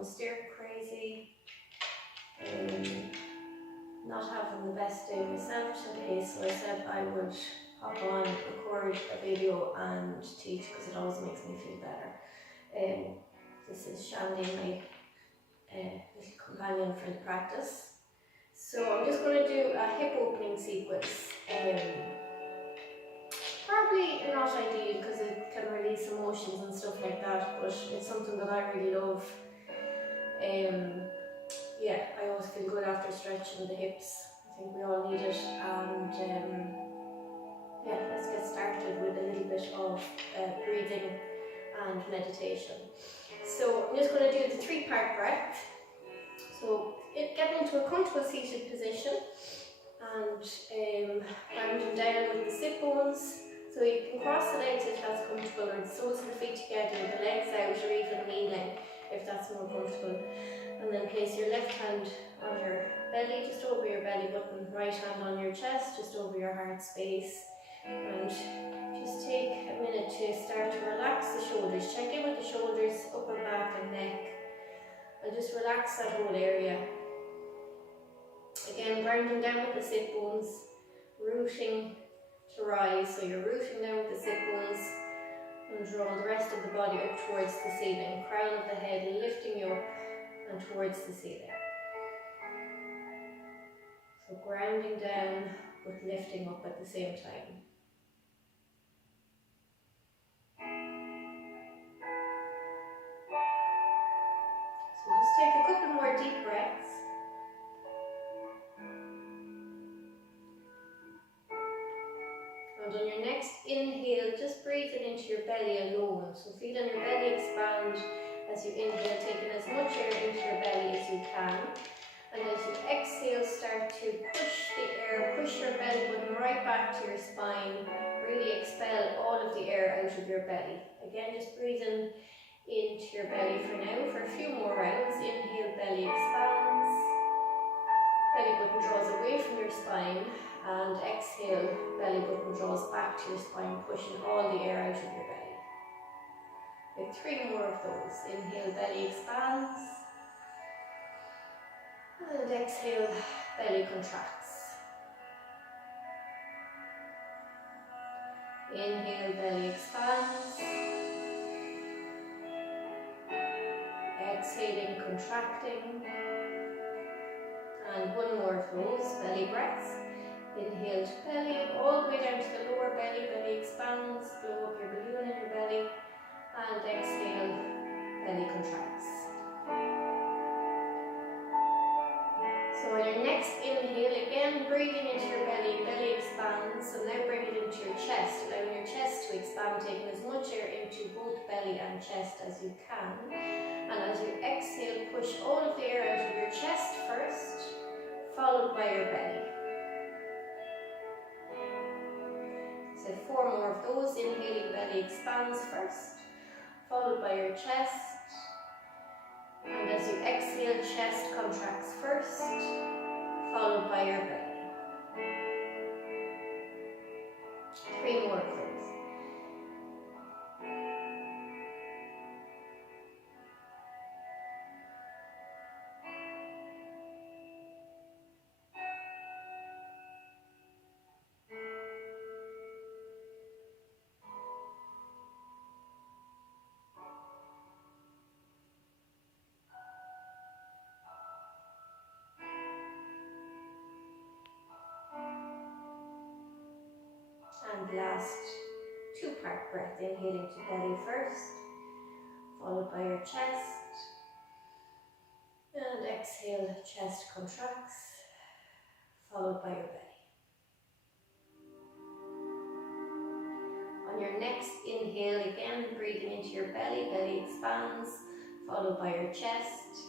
going stir crazy, not having the best day myself today, so I said I would hop on, record a video and teach because it always makes me feel better. This is Shandy, my little companion for the practice. So I'm just going to do a hip opening sequence. Probably not ideal because it can release emotions and stuff like that, but it's something that I really love. Yeah, I always feel good after stretching the hips. I think we all need it, and yeah, let's get started with a little bit of breathing and meditation. So I'm just going to do the 3-part breath. So get into a comfortable seated position and rounding down with the sit bones. So you can cross the legs if that's comfortable, or the soles of the feet together with the legs out, or even kneeling if that's more comfortable. And then place your left hand on your belly, just over your belly button, right hand on your chest, just over your heart space. And just take a minute to start to relax the shoulders. Check in with the shoulders, upper back and neck. And just relax that whole area. Again, grounding down with the sit bones, rooting to rise. So you're rooting down with the sit bones and draw the rest of the body up towards the ceiling. Crown of the head lifting you up and towards the ceiling. So grounding down but lifting up at the same time. So just take a couple more deep breaths. And on your next inhale, just breathe it into your belly alone. So feeling your belly expand as you inhale, taking as much air into your belly as you can. And as you exhale, start to push the air, push your belly button right back to your spine. Really expel all of the air out of your belly. Again, just breathing into your belly for now for a few more rounds. Inhale, belly expands. Belly button draws away from your spine. And exhale, belly button draws back to your spine, pushing all the air out of your belly. With 3 more of those. Inhale, belly expands. And exhale, belly contracts. Inhale, belly expands. Exhaling, contracting. And 1 more of those, belly breaths. Inhale to belly, all the way down to the lower belly, belly expands, blow up your balloon in your belly. And exhale, belly contracts. So on your next inhale, again breathing into your belly, belly expands. So now bring it into your chest, allowing your chest to expand, taking as much air into both belly and chest as you can. And as you exhale, push all of the air out of your chest first, followed by your belly. So 4 more of those. Inhaling, belly expands first, followed by your chest. And as you exhale, chest contracts first, followed by your belly. 3 more of those. And last 2-part breath, inhaling to belly first, followed by your chest. And exhale, chest contracts, followed by your belly. On your next inhale, again breathing into your belly, belly expands, followed by your chest.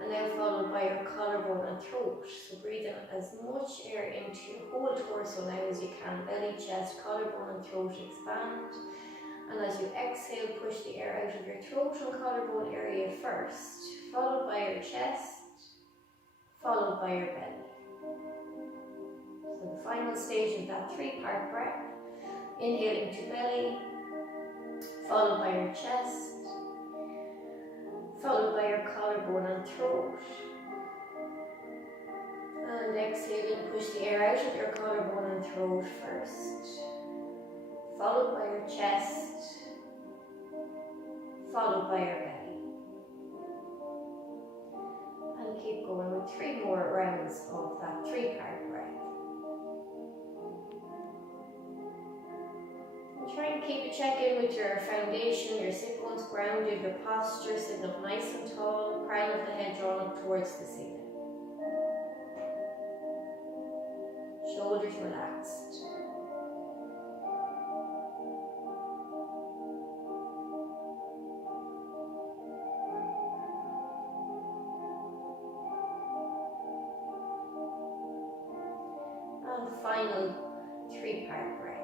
And now followed by your collarbone and throat. So breathe in as much air into your whole torso now as you can. Belly, chest, collarbone and throat expand. And as you exhale, push the air out of your throat and collarbone area first, followed by your chest, followed by your belly. So the final stage of that 3-part breath. Inhaling to belly, followed by your chest, followed by your collarbone and throat. And exhaling, push the air out of your collarbone and throat first, followed by your chest, followed by your belly. And keep going with 3 more rounds of that 3-part breath. And try and keep a check-in with your foundation, your sit bones grounded, your posture sitting up nice and tall, crown of the head drawn up towards the ceiling. Shoulders relaxed. And the final 3-part breath.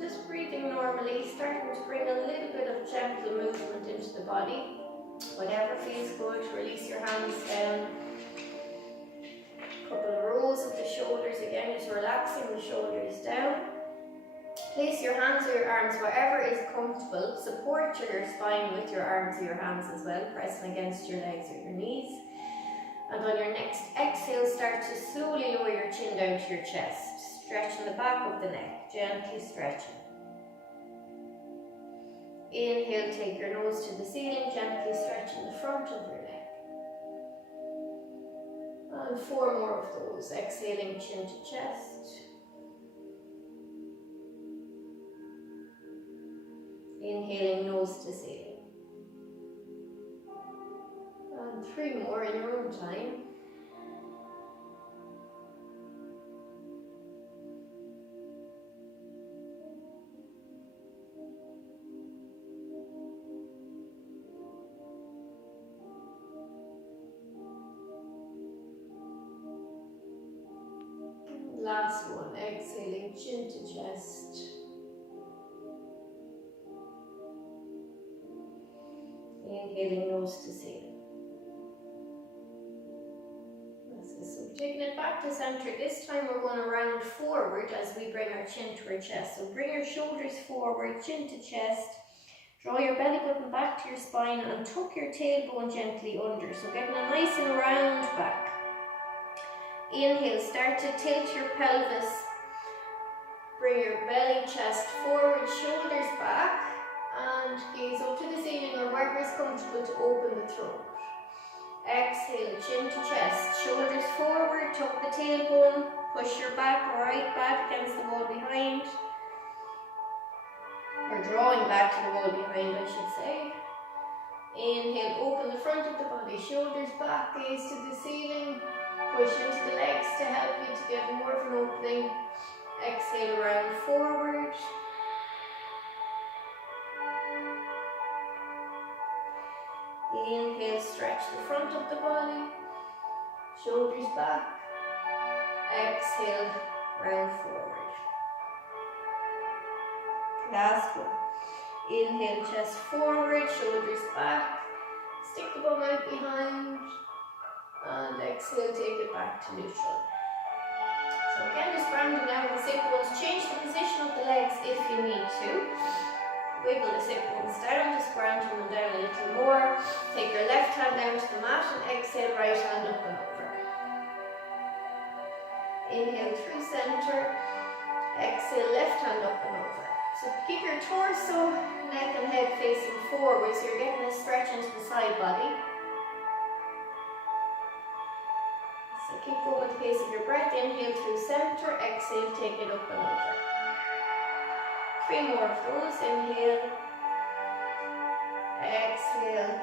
Just breathing normally, starting to bring a little bit of gentle movement into the body. Whatever feels good, release your hands down. Couple of rolls of the shoulders again, just relaxing the shoulders down. Place your hands or your arms wherever is comfortable. Support your spine with your arms or your hands as well, pressing against your legs or your knees. And on your next exhale, start to slowly lower your chin down to your chest, stretching the back of the neck, gently stretching. Inhale, take your nose to the ceiling, gently stretching the front of your neck. And 4 more of those, exhaling chin to chest. Inhaling nose to ceiling. And 3 more in your own time. Last one, exhaling chin to chest. Inhaling nose to ceiling. That's it. So taking it back to center, this time we're going to round forward as we bring our chin to our chest. So bring your shoulders forward, chin to chest. Draw your belly button back to your spine and tuck your tailbone gently under. So getting a nice and round back. Inhale, start to tilt your pelvis. Bring your belly, chest forward, shoulders back, and gaze up to the ceiling or wherever is comfortable to open the throat. Exhale, chin to chest, shoulders forward, tuck the tailbone, push your right back against the wall behind, or drawing back to the wall behind, I should say. Inhale, open the front of the body, shoulders back, gaze to the ceiling. Push into the legs to help you to get more of an opening. Exhale, round forward. Inhale, stretch the front of the body. Shoulders back. Exhale, round forward. Last one. Inhale, chest forward, shoulders back. Stick the bum out behind. And exhale, take it back to neutral. So again, just grounding down the sit bones. Change the position of the legs if you need to. Wiggle the sit bones down, just grounding them down a little more. Take your left hand down to the mat and exhale, right hand up and over. Inhale through center. Exhale, left hand up and over. So keep your torso, neck and head facing forward so you're getting a stretch into the side body. So keep going with the pace of your breath. Inhale through center, exhale, take it up and over. 3 more of those. Inhale, exhale,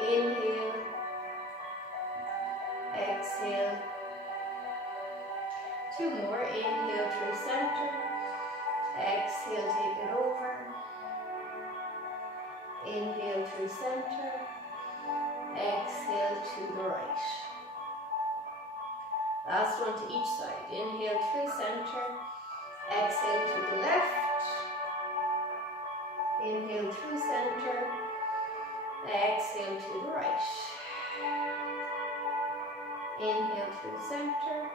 inhale, exhale. 2 more. Inhale through center, exhale, take it over. Inhale through center, exhale to the right. Last one to each side. Inhale through center, exhale to the left. Inhale through center, Exhale to the right. Inhale through the center.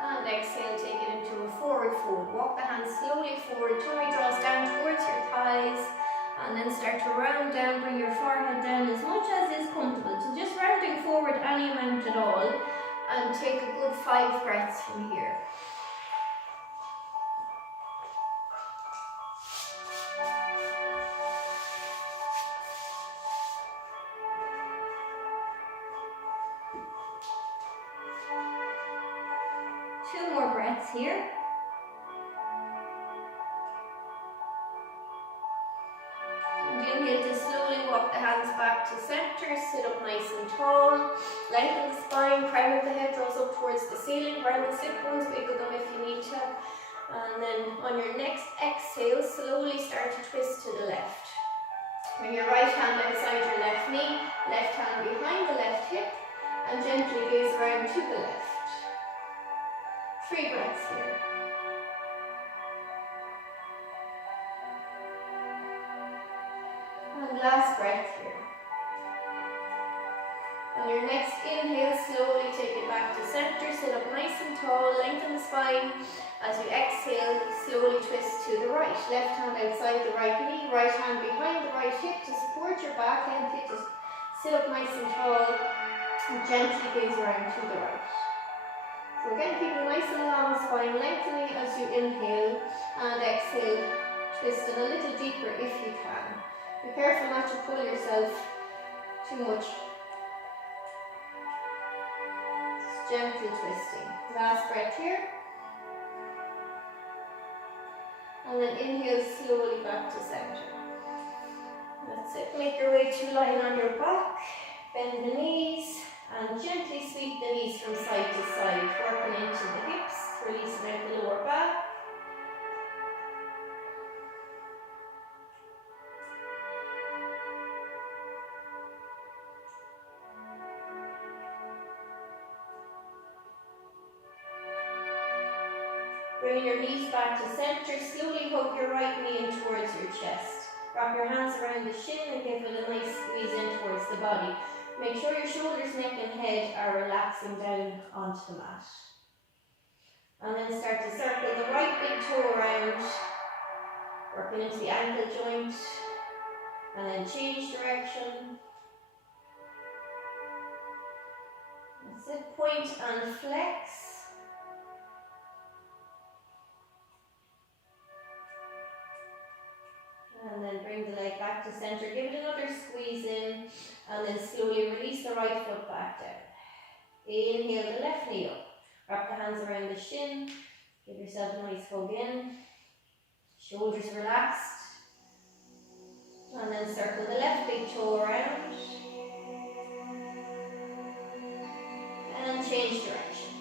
And exhale, take it into a forward fold. Walk the hands slowly forward. Tummy draws down towards your thighs. And then start to round down. Bring your forehead down as much as is comfortable. So just rounding forward any amount at all. And take a good 5 breaths from here. Two more breaths here. And inhale to slowly walk the hands back to center. Sit up nice and tall. Lengthen the spine. Crown of the head draws up towards the ceiling. Round the sit bones. Wiggle them if you need to. And then on your next exhale, slowly start to twist to the left. Bring your right hand outside your left knee. Left hand behind the left hip. And gently gaze around to the left. 3 breaths here. And last breath here. On your next inhale, slowly take it back to center. Sit up nice and tall. Lengthen the spine. As you exhale, slowly twist to the right. Left hand outside the right knee. Right hand behind the right hip to support your back. Gently just sit up nice and tall. And gently gaze around to the right. So again, keep a nice and long spine, lengthening as you inhale and exhale, twisting a little deeper if you can. Be careful not to pull yourself too much. Just gently twisting. Last breath here. And then inhale slowly back to center. That's it. Make your way to lying on your back. Bend the knees. And gently sweep the knees from side to side, working into the hips, releasing out the lower back. Bring your knees back to center, slowly hug your right knee in towards your chest. Wrap your hands around the shin and give it a nice squeeze in towards the body. Make sure your shoulders, neck and head are relaxing down onto the mat. And then start to circle the right big toe around, working into the ankle joint, and then change direction. That's it, point and flex. And then bring the leg back to center, give it another squeeze in, and then slowly release the right foot back down. Inhale the left knee up, wrap the hands around the shin, give yourself a nice hug in, shoulders relaxed, and then circle the left big toe around, and change direction.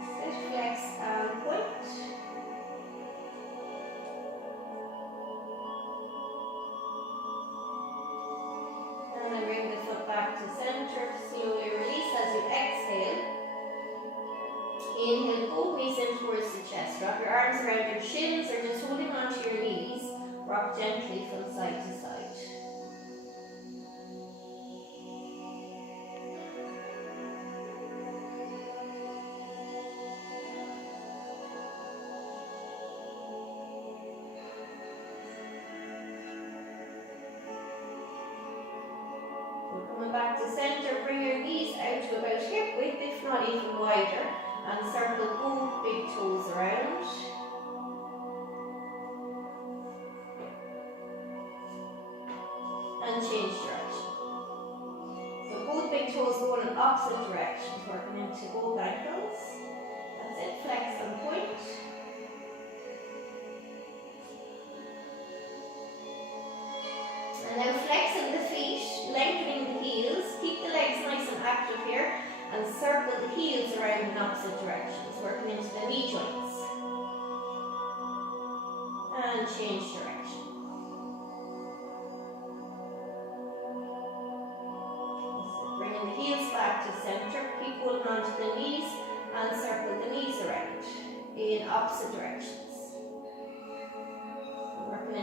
Sit, flex and point. Back to center, slowly release as you exhale. Inhale, both knees in towards the chest. Wrap your arms around your shins or just holding onto your knees. Rock gently from side to side. Back to center, bring your knees out to about hip width, if not even wider, and circle both big toes around. And change direction. So both big toes go in opposite directions, working into both ankles. That's it, flex and point. And now flexing the feet, lengthening the heels, keep the legs nice and active here, and circle the heels around in opposite directions, working into the knee joints. And change direction. So bringing the heels back to center, keep holding onto the knees, and circle the knees around in opposite directions. Working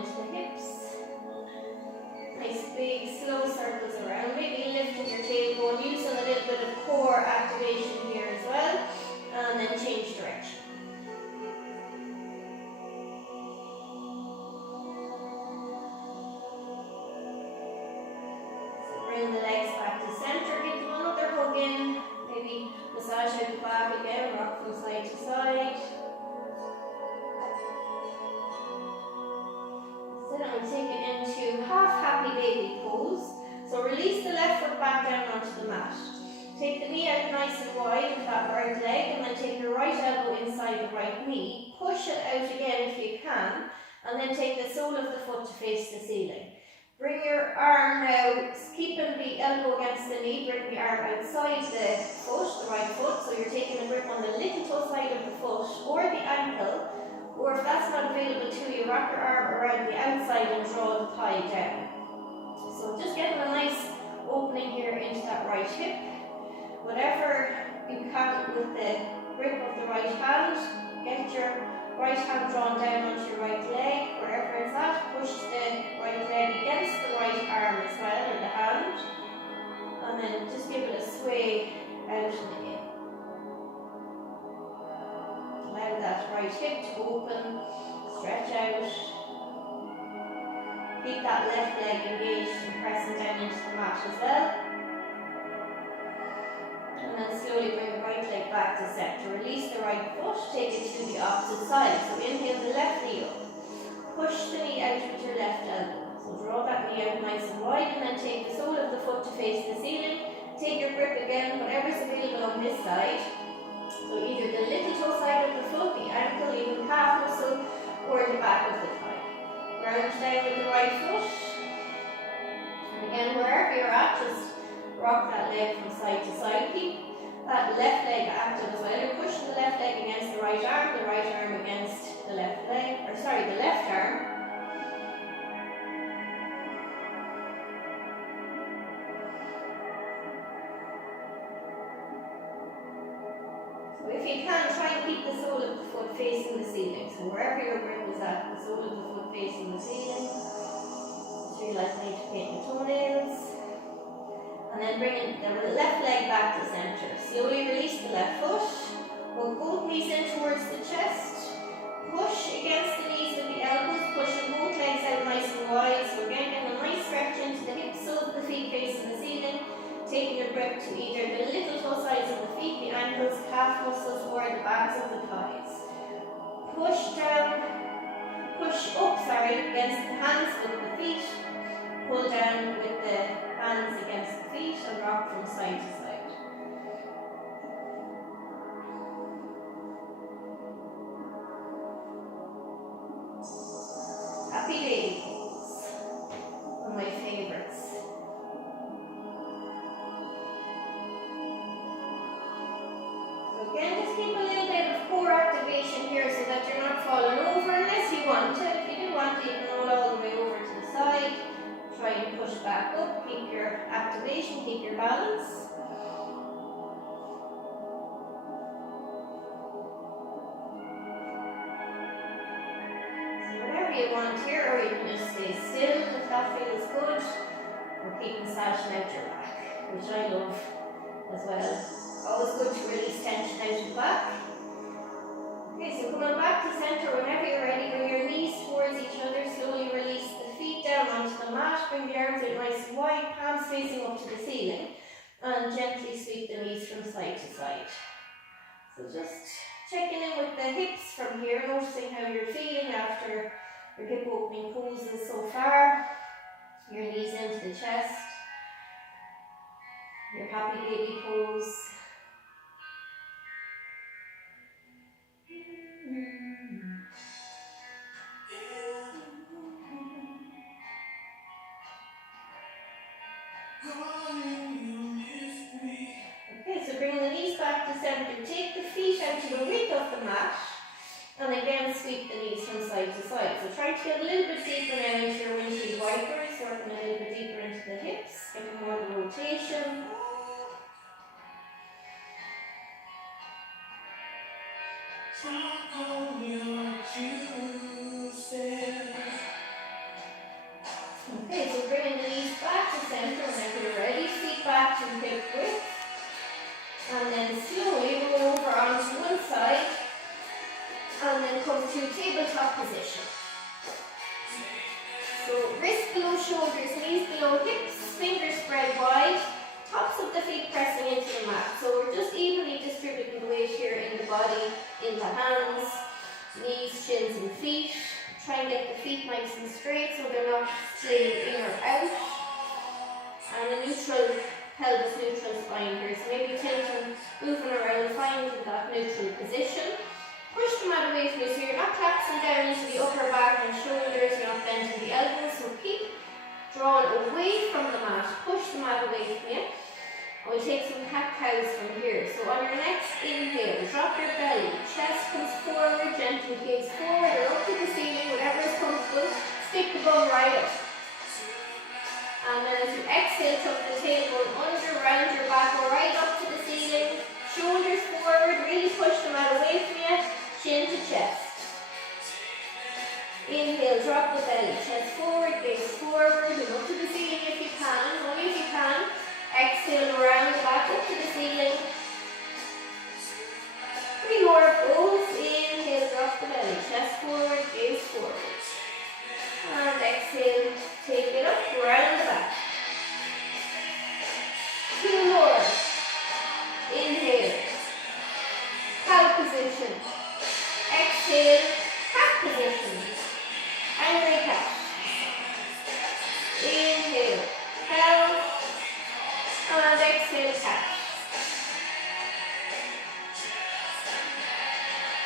So then we'll take it into half happy baby pose. So release the left foot back down onto the mat. Take the knee out nice and wide with that right leg, and then take your right elbow inside the right knee. Push it out again if you can, and then take the sole of the foot to face the ceiling. Bring your arm now, keeping the elbow against the knee, bring the arm outside the foot, the right foot, so you're taking a grip on the little toe side of the foot or the ankle, or if that's not available to you, wrap your arm around the outside and draw the thigh down. So just getting a nice opening here into that right hip. Whatever you can with the grip of the right hand, get your right hand drawn down onto your right leg, wherever it's at. Push the right leg against the right arm as well, or the hand, and then just give it a sway out and in. Allow that right hip to open, stretch out. Keep that left leg engaged and pressing down into the mat as well. And then slowly bring the right leg back to center. Release the right foot, take it to the opposite side. So inhale the left knee up. Push the knee out with your left elbow. So draw that knee out nice and wide, and then take the sole of the foot to face the ceiling. Take your grip again, whatever's available on this side. So either the little toe side of the foot, the ankle, even calf muscle, or the back of the thigh. Ground down with the right foot. And again, wherever you're at, just rock that leg from side to side. Keep that left leg active as well. You're pushing the left leg against the right arm against the left leg, the left arm. So if you can, try and keep the sole of the foot facing the ceiling. So wherever your grip is at, the sole of the foot facing the ceiling. Just realize I need to paint the toenails. And then bring the left leg back to center. Slowly release the left foot. Walk both knees in towards the chest. Push against the knees with the elbows, pushing both legs out nice and wide. So again, getting a nice stretch into the hips, soles of the feet facing the ceiling. Taking your grip to either the little toe sides of the feet, the ankles, calf muscles, or the backs of the thighs. Push up, against the hands with the feet. Pull down with the hands against the feet and rock from side to side. Happy baby pose. One of my favorites. So again, just keep a little bit of core activation here so that you're not falling over unless you want to. If you do want to, you can roll all the way over to the side. Try and push back up, keep your activation, keep your balance. So whatever you want here, or you can just stay still if that feels good, or keep massaging out your back, which I love as well. Always good to release tension out of the back. Okay, so coming back to center, whenever you're ready, bring your knees towards each other, slowly release the feet down onto the mat, bring the arms out nice and wide, palms facing up to the ceiling, and gently sweep the knees from side to side. So just checking in with the hips from here, noticing how you're feeling after your hip opening poses so far. Your knees into the chest, your happy baby pose. Okay, so bring the knees back to center. Take the feet out to the width of the mat. And again, sweep the knees from side to side. So try to get a little bit deeper now into your windshield wipers, working a little bit deeper into the hips, getting more of the rotation. Okay, so bringing the knees back to center whenever you're ready. Feet back to hip width. And then slowly roll over onto one side. And then come to tabletop position. So wrists below shoulders, knees below hips, fingers spread wide, tops of the feet pressing into the mat. So we're just evenly distributing the weight here in the body, in the hands, knees, shins and feet. Try and get the feet nice and straight so they're not splaying in or out. And a neutral pelvis, neutral spine here. So maybe tilting, moving around, finding that neutral position. Push the mat away from you so you're not collapsing down into the upper back and shoulders, you're not bending the elbows. So keep drawing away from the mat. Push the mat away from you. And we'll take some cat-cows from here. So on your next inhale, drop your belly. Chest comes forward, gently gaze forward or up to the ceiling, whatever is comfortable. Stick the bum right up. And then as you exhale, tuck the tailbone under, round your back or right up to the ceiling. Shoulders forward, really push the mat away from you. Chin to chest. Inhale, drop the belly. Chest forward, gaze forward and up to the ceiling if you can, only if you can. Exhale, round the back up to the ceiling. 3 more of those. Inhale, drop the belly. Chest forward, gaze forward. And exhale, take it up, round the back. 2 more. Inhale, cow position. Exhale, cat position. Angry cat. Inhale, cow. And exhale, cat.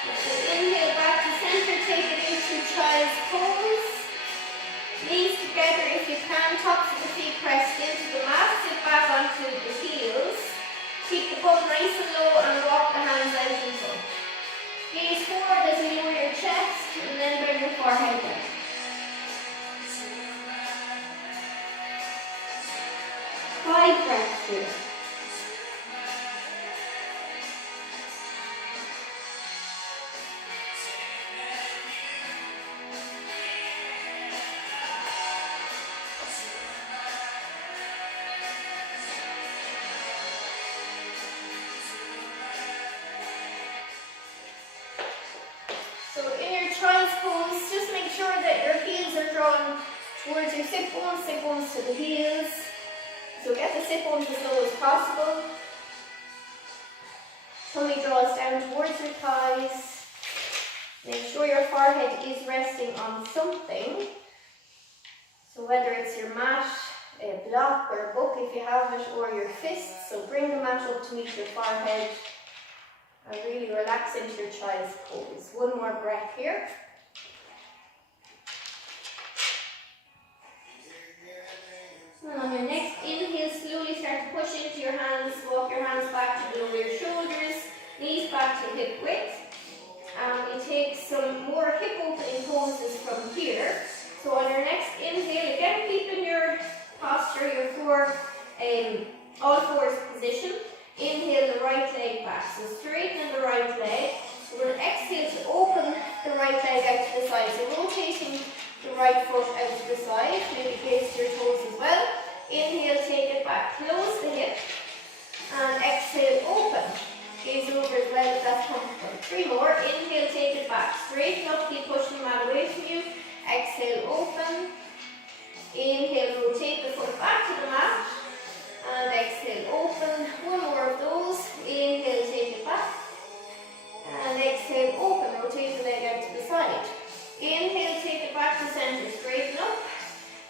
So inhale back to center, take it into child's pose. Knees together if you can, tops of the feet pressed into the mat. Sit back onto the heels. Keep the bum nice and low and walk the hands out in front. Gaze forward as you lower your chest and then bring your forehead down. Five breaths here. So in your child's pose, just make sure that your heels are drawn towards your sit bones to the heels. So get the sit bones as low as possible. Tummy draws down towards your thighs. Make sure your forehead is resting on something. So whether it's your mat, a block or a book if you have it, or your fists. So bring the mat up to meet your forehead. And really relax into your child's pose. 1 more breath here. And on your next inhale, slowly start to push into your hands. Walk your hands back to below your shoulders. Knees back to hip width. And we take some more hip opening poses from here. So on your next inhale, again keeping your posture, your all fours position. Inhale the right leg back, so straighten the right leg. We're going to exhale to open the right leg out to the side, so rotating the right foot out to the side, maybe gaze to your toes as well. Inhale, take it back, close the hip, and exhale, open. Gaze over as well if that's comfortable. 3 more. Inhale, take it back, straighten up, keep pushing the mat away from you. Exhale, open. Inhale, rotate the foot back to the mat. And exhale, open. 1 more of those. Inhale, take it back. And exhale, open. Rotate the leg out to the side. Inhale, take it back to center. Straighten up.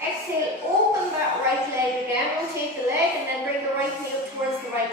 Exhale, open that right leg again. Rotate the leg and then bring the right knee up towards the right